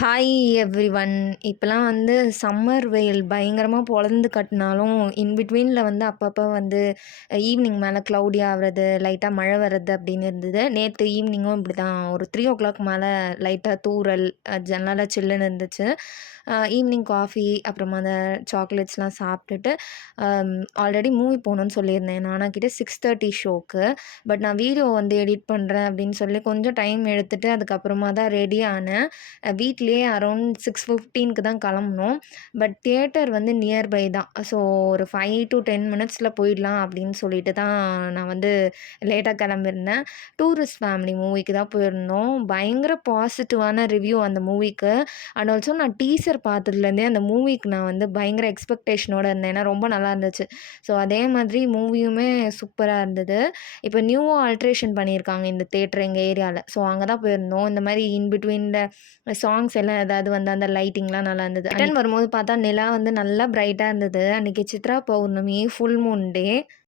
Hi everyone. இப்பலாம் வந்து summer வெயில் பயங்கரமா பொளந்து கட்டுனாலும், இன் பிட்வீன்ல வந்து அப்பப்ப வந்து ஈவினிங் மேல க்ளவுடி ஆவுறது, லைட்டா மழை வர்றது அப்படின்னு இருந்தது. நேத்து ஈவினிங்கும் இப்படிதான் ஒரு 3:00 மேல லைட்டா தூறல், நல்லா சில்லுன்னு இருந்துச்சு. ஈவினிங் காஃபி, அப்புறமா அந்த சாக்லேட்ஸ்லாம் சாப்பிட்டுட்டு, ஆல்ரெடி மூவி போணும்னு சொல்லியிருந்தேன் நானாகிட்ட 6:30 ஷோக்கு. பட் நான் வீடியோ வந்து எடிட் பண்றேன் அப்படின்னு சொல்லி கொஞ்சம் டைம் எடுத்துட்டு, அதுக்கப்புறமா தான் ரெடி ஆனேன். வீட்லயே அரவுண்ட் 6:15க்கு தான் கிளம்புனோம். பட் தியேட்டர் வந்து நியர்பை தான். ஸோ ஒரு 5 to 10 மினிட்ஸில போயிடலாம் அப்படின்னு சொல்லிட்டு தான் நான் வந்து லேட்டா கிளம்பியிருந்தேன். டூரிஸ்ட் ஃபேமிலி மூவிக்கு தான் போயிருந்தோம். பயங்கர பாசிட்டிவான ரிவ்யூ அந்த மூவிக்கு. அண்ட் ஆல்சோ நான் டீசர் பார்த்ததுலேருந்தே அந்த மூவிக்கு நான் வந்து பயங்கர எக்ஸ்பெக்டேஷனோட இருந்தேன். ஏன்னா ரொம்ப நல்லா இருந்துச்சு. ஸோ அதே மாதிரி மூவியுமே சூப்பரா இருந்தது. இப்போ நியூவா ஆல்ட்ரேஷன் பண்ணியிருக்காங்க இந்த தியேட்டர் எங்க ஏரியால. ஸோ அங்க தான் போயிருந்தோம். இந்த மாரி இன் பிட்வீன்ல சாங்ஸ் எல்லாம் ஏதாவது வந்து அந்த லைட்டிங்லாம் நல்லா இருந்தது. ரிட்டர்ன் வரும்போது பார்த்தா நிலா வந்து நல்லா பிரைட்டா இருந்தது. அன்னைக்கு Chitra Pournami, full moon day.